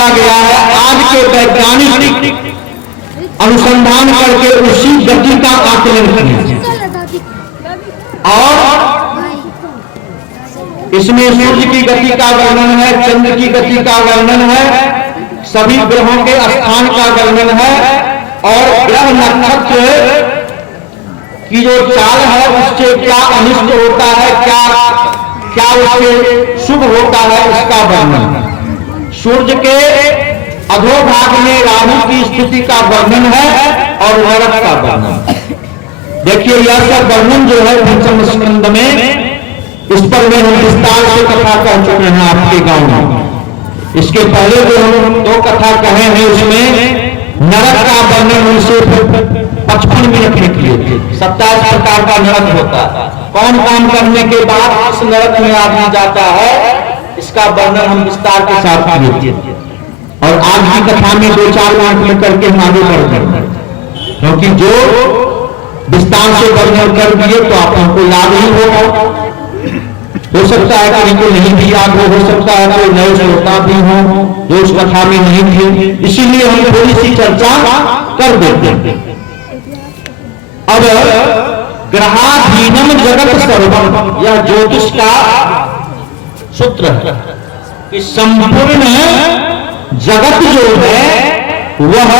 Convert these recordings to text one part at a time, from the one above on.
किया गया है, आज के वैज्ञानिक अनुसंधान करके उसी गति का आकलन किया और इसमें सूर्य की गति का वर्णन है, चंद्र की गति का वर्णन है, सभी ग्रहों के स्थान का वर्णन है और ग्रह नक्षत्र की जो चाल है उससे क्या अनिष्ट होता है, क्या उससे शुभ होता है, उसका वर्णन। सूर्य के अधोभाग में राहु की स्थिति का वर्णन है और नरक का वर्णन। देखिए यह सब वर्णन जो है पंचम स्कंद में, इस पर में हम विस्तार से कथा कह चुके हैं आपके गांव में। इसके पहले जो हम 2 कथा कहे हैं उसमें नरक का वर्णन उनसे 55 मिनट में किए थे। 27 प्रकार का नरक होता है, कौन काम करने के बाद इस नरक में आदमी जाता है, इसका वर्णन हम विस्तार के साथ किए थे। और आज की कथा में 2-4 मिनट में करके हम आगे बढ़ हैं, क्योंकि जो विस्तार से वर्णन कर दिए तो आप हमको याद ही होगा। हो सकता है कि इनको नहीं भी याद हो सकता है कोई नए श्रोता भी हो जो उस कथा में नहीं थे, इसीलिए हम थोड़ी सी चर्चा कर देते हैं। अब ग्रहाधीनम जगत सर्वम, यह ज्योतिष का सूत्र है कि संपूर्ण जगत जो है वह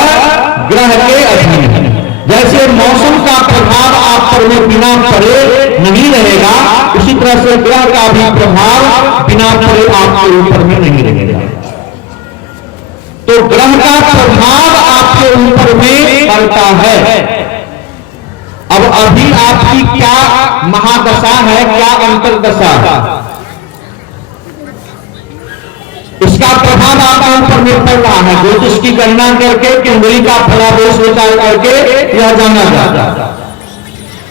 ग्रह के अधीन है। जैसे मौसम का प्रभाव आप पर में बिना पड़े नहीं रहेगा, उसी तरह से ग्रह का भी प्रभाव बिना पड़े आपके ऊपर में नहीं रहेगा। तो ग्रह का प्रभाव आपके ऊपर में पड़ता है। अब अभी आपकी क्या महादशा है, क्या अंतर्दशा है, इसका प्रभाव आपके ऊपर में पड़ रहा है। ज्योतिष की गणना करके कुंडली का फलादेश विचार करके यह जाना जाता है।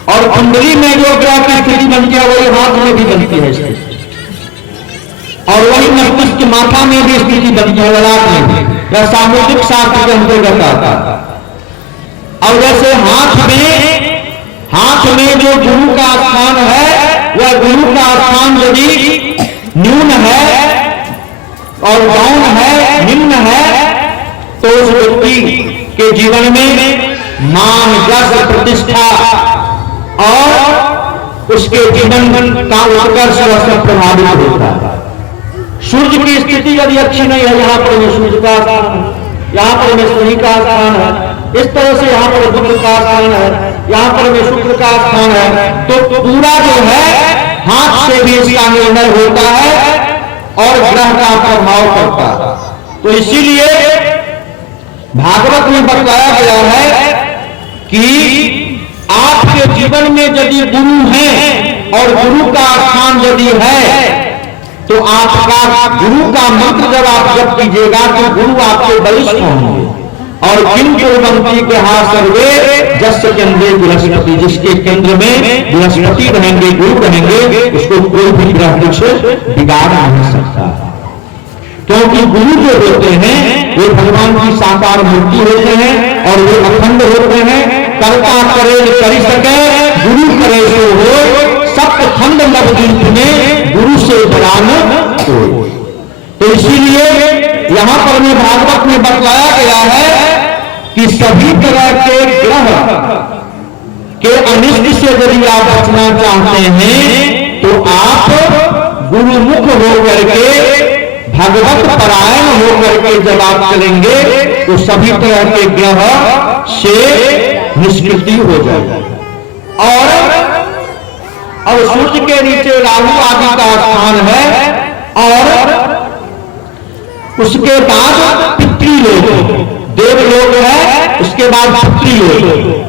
और कुंडली में जो ग्रह की स्थिति बनती है वही हाथ में भी बनती है स्थिति, और वही मस्तिष्क माथा में भी स्थिति बनती है, ललाट में भी। यह सामुद्रिक शास्त्र के अंतर्गत आता है। और जैसे हाथ में जो गुरु का स्थान है, वह गुरु का स्थान यदि न्यून है और डाउन है, निम्न है, तो उस व्यक्ति के जीवन में मान, यश, प्रतिष्ठा और उसके जीवन का उत्कर्ष से प्रभावित होता है। सूर्य की स्थिति यदि अच्छी नहीं है, यहाँ पर में सूर्य का स्थान है, यहाँ पर में शनि का स्थान है, इस तरह से यहाँ पर बुध का स्थान है, यहाँ पर में शुक्र का स्थान है, तो पूरा जो है हाथ से भी इसका निर्णय होता है और ग्रह का प्रभाव पड़ता है। तो इसीलिए भागवत में बताया गया है कि आपके जीवन में यदि गुरु हैं और गुरु का स्थान यदि है, तो आपका गुरु का मंत्र जब आप जप कीजिएगा तो गुरु आपके वरिष्ठ होंगे। और किम कुर्वन्ति के सर्वे जस्य केंद्रे बृहस्पति, जिसके केंद्र में बृहस्पति रहेंगे, गुरु रहेंगे, उसको कोई भी ग्रह से बिगाड़ नहीं सकता। क्योंकि गुरु जो होते हैं वे भगवान की साकार मूर्ति होते हैं और वे अखंड होते हैं। कर्ता करे करी सके, गुरु करे सो हो, सप्त खंड नवदीप में गुरु से बड़ा न कोई। तो इसीलिए यहां पर में भागवत में बतलाया गया है कि सभी तरह के ग्रह के अनिष्ट से यदि आप बचना चाहते हैं तो आप गुरुमुख होकर के, भगवत परायण होकर के जब आप चलेंगे तो सभी तरह के ग्रह से निष्कृति हो जाएगी। और अब सूर्य के नीचे राहु आदि का स्थान है, और उसके बाद पितृलोक, देवलोक है, उसके बाद पितृलोक।